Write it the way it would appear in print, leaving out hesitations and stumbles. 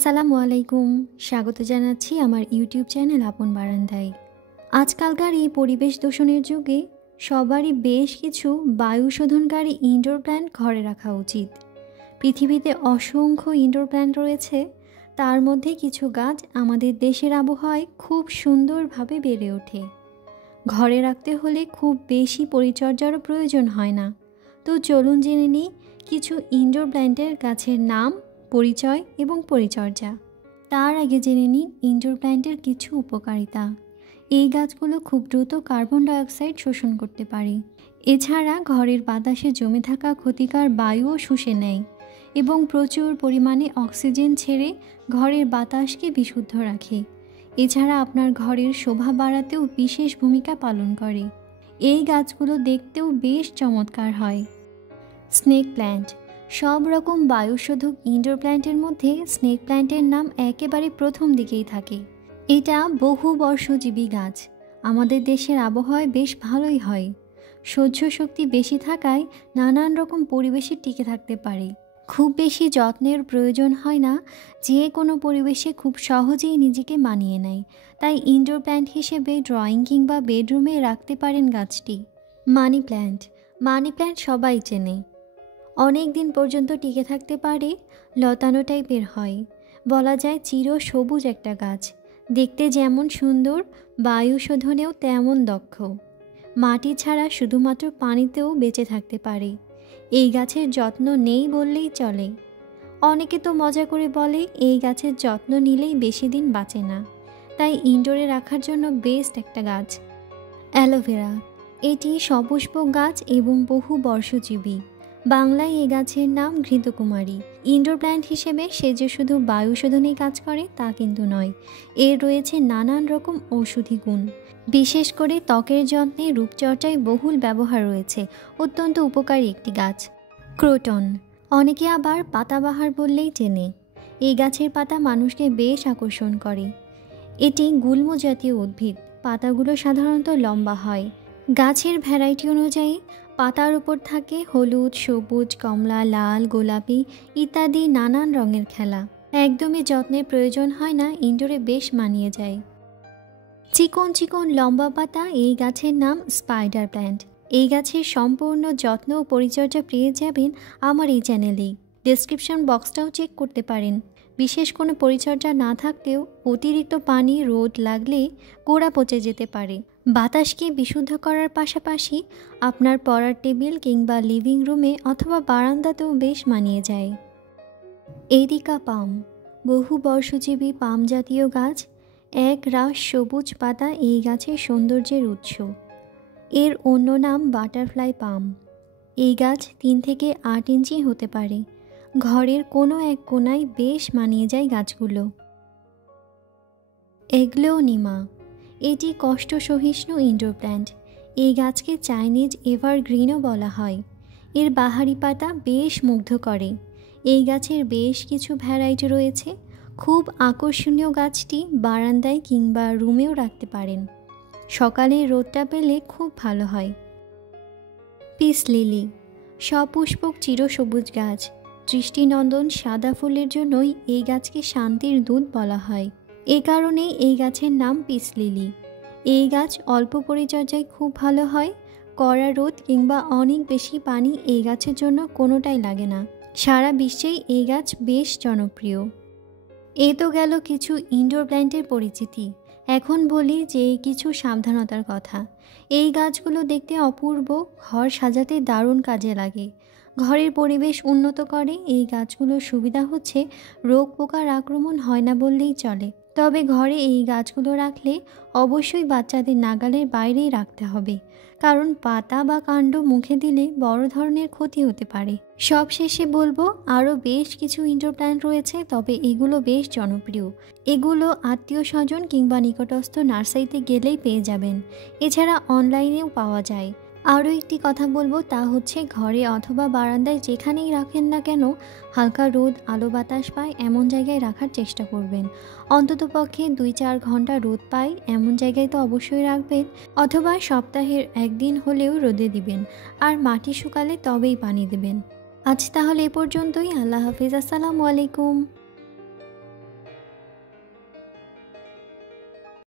আসসালামু আলাইকুম। স্বাগত জানাচ্ছি আমার ইউটিউব চ্যানেল আপন বারান্দায়। আজকালকার এই পরিবেশ দূষণের যুগে সবারই বেশ কিছু বায়ু শোধনকারী ইনডোর প্ল্যান্ট ঘরে রাখা উচিত। পৃথিবীতে অসংখ্য ইনডোর প্ল্যান্ট রয়েছে, তার মধ্যে কিছু গাছ আমাদের দেশের আবহাওয়ায় খুব সুন্দরভাবে বেড়ে ওঠে। ঘরে রাখতে হলে খুব বেশি পরিচর্যারও প্রয়োজন হয় না। তো চলুন জেনে নিই কিছু ইনডোর প্ল্যান্টের গাছের নাম, পরিচয় এবং পরিচর্যা। তার আগে জেনে নিন ইনডোর প্ল্যান্টের কিছু উপকারিতা। এই গাছগুলো খুব দ্রুত কার্বন ডাইঅক্সাইড শোষণ করতে পারে। এছাড়া ঘরের বাতাসে জমে থাকা ক্ষতিকর বায়ুও শুষে নেয় এবং প্রচুর পরিমাণে অক্সিজেন ছেড়ে ঘরের বাতাসকে বিশুদ্ধ রাখে। এছাড়া আপনার ঘরের শোভা বাড়াতেও বিশেষ ভূমিকা পালন করে। এই গাছগুলো দেখতেও বেশ চমৎকার হয়। Snake plant. সব রকম বায়ুশোধক ইনডোর প্ল্যান্টের মধ্যে স্নেক প্ল্যান্টের নাম একেবারে প্রথম দিকেই থাকে। এটা বহু বর্ষজীবী গাছ। আমাদের দেশের আবহাওয়ায় বেশ ভালোই হয়। সহ্য শক্তি বেশি থাকায় নানান রকম পরিবেশে টিকে থাকতে পারে। খুব বেশি যত্নের প্রয়োজন হয় না, যে কোনো পরিবেশে খুব সহজেই নিজেকে মানিয়ে নেয়। তাই ইনডোর প্ল্যান্ট হিসেবে ড্রয়িং কিংবা বেডরুমে রাখতে পারেন গাছটি। Money plant. মানি প্ল্যান্ট সবাই চেনে। অনেক দিন পর্যন্ত টিকে থাকতে পারে, লতানো টাইপের হয়। বলা যায় চির সবুজ একটা গাছ। দেখতে যেমন সুন্দর, বায়ু শোধনেও তেমন দক্ষ। মাটি ছাড়া শুধুমাত্র পানিতেও বেঁচে থাকতে পারে। এই গাছের যত্ন নেই বললেই চলে। অনেকে তো মজা করে বলে এই গাছের যত্ন নিলেই বেশি দিন বাঁচে না, তাই ইনডোরে রাখার জন্য বেস্ট একটা গাছ। অ্যালোভেরা। এটি সপুষ্পক গাছ এবং বহু বর্ষজীবী। বাংলায় এই গাছের নাম ঘৃতকুমারী। ইনডোর প্ল্যান্ট হিসেবে সে যে শুধু বায়ু শোধনেই কাজ করে তা কিন্তু নয়, এর রয়েছে নানান রকম ঔষধি গুণ। বিশেষ করে ত্বকের যত্নে, রূপচর্চায় বহুল ব্যবহার রয়েছে। অত্যন্ত উপকারী একটি গাছ। ক্রোটন। অনেকে আবার পাতাবাহার বললেই চেনে। এই গাছের পাতা মানুষকে বেশ আকর্ষণ করে। এটি গুল্ম জাতীয় উদ্ভিদ। পাতাগুলো সাধারণত লম্বা হয়। গাছের ভ্যারাইটি অনুযায়ী পাতার উপর থাকে হলুদ, সবুজ, কমলা, লাল, গোলাপি ইত্যাদি নানান রঙের খেলা। একদমই যত্নের প্রয়োজন হয় না, ইনডোরে বেশ মানিয়ে যায়। চিকন চিকন লম্বা পাতা এই গাছের নাম স্পাইডার প্ল্যান্ট। এই গাছের সম্পূর্ণ যত্ন ও পরিচর্যা পেয়ে যাবেন আমার এই চ্যানেলেই। ডেসক্রিপশন বক্সটাও চেক করতে পারেন। বিশেষ কোনো পরিচর্যা না থাকলেও অতিরিক্ত পানি, রোদ লাগলে গোড়া পচে যেতে পারে। বাতাসকে বিশুদ্ধ করার পাশাপাশি আপনার পড়ার টেবিল কিংবা লিভিং রুমে অথবা বারান্দাতেও বেশ মানিয়ে যায়। এরিকা পাম। বহু বর্ষজীবী পাম জাতীয় গাছ। এক রাশ সবুজ পাতা এই গাছের সৌন্দর্যের উৎস। এর অন্য নাম বাটারফ্লাই পাম। এই গাছ 3 থেকে 8 ইঞ্চি হতে পারে। ঘরের কোনো এক কোনায় বেশ মানিয়ে যায় গাছগুলো। এগ্লোনিমা। এটি কষ্ট সহিষ্ণু ইনডোর প্ল্যান্ট। এই গাছকে চাইনিজ এভারগ্রিনও বলা হয়। এর বাহারি পাতা বেশ মুগ্ধ করে। এই গাছের বেশ কিছু ভ্যারাইটি রয়েছে। খুব আকর্ষণীয় গাছটি বারান্দায় কিংবা রুমেও রাখতে পারেন। সকালে রোদটা পেলে খুব ভালো হয়। Peace lily. সপুষ্পক চিরসবুজ গাছ। দৃষ্টিনন্দন সাদা ফুলের জন্যই এই গাছকে শান্তির দূত বলা হয়। এ কারণেই এই গাছের নাম পিস লিলি। এই গাছ অল্প পরিচর্যায় খুব ভালো হয়। কড়া রোদ কিংবা অনেক বেশি পানি এই গাছের জন্য কোনোটাই লাগে না। সারা বিশ্বেই এই গাছ বেশ জনপ্রিয়। এ তো গেল কিছু ইনডোর প্ল্যান্টের পরিচিতি। এখন বলি যে কিছু সাবধানতার কথা। এই গাছগুলো দেখতে অপূর্ব, ঘর সাজাতে দারুণ কাজে লাগে। ঘরের পরিবেশ উন্নত করে। এই গাছগুলোর সুবিধা হচ্ছে রোগ পোকার আক্রমণ হয় না বললেই চলে। তবে ঘরে এই গাছগুলো রাখলে অবশ্যই বাচ্চাদের নাগালের বাইরেই রাখতে হবে, কারণ পাতা বা কাণ্ড মুখে দিলে বড় ধরনের ক্ষতি হতে পারে। সবশেষে বলবো আরও বেশ কিছু ইনডোর প্ল্যান্ট রয়েছে, তবে এগুলো বেশ জনপ্রিয়। এগুলো আত্মীয় স্বজন কিংবা নিকটস্থ নার্সারিতে গেলেই পেয়ে যাবেন। এছাড়া অনলাইনেও পাওয়া যায়। আরও একটি কথা বলবো, তা হচ্ছে ঘরে অথবা বারান্দায় যেখানেই রাখেন না কেন হালকা রোদ, আলো বাতাস পায় এমন জায়গায় রাখার চেষ্টা করবেন। অন্ততপক্ষে 2-4 ঘন্টা রোদ পায় এমন জায়গায় তো অবশ্যই রাখবেন, অথবা সপ্তাহের একদিন হলেও রোদে দিবেন। আর মাটি শুকালে তবেই পানি দেবেন। আজ তাহলে এ পর্যন্তই। আল্লাহ হাফিজ। আসসালামু আলাইকুম।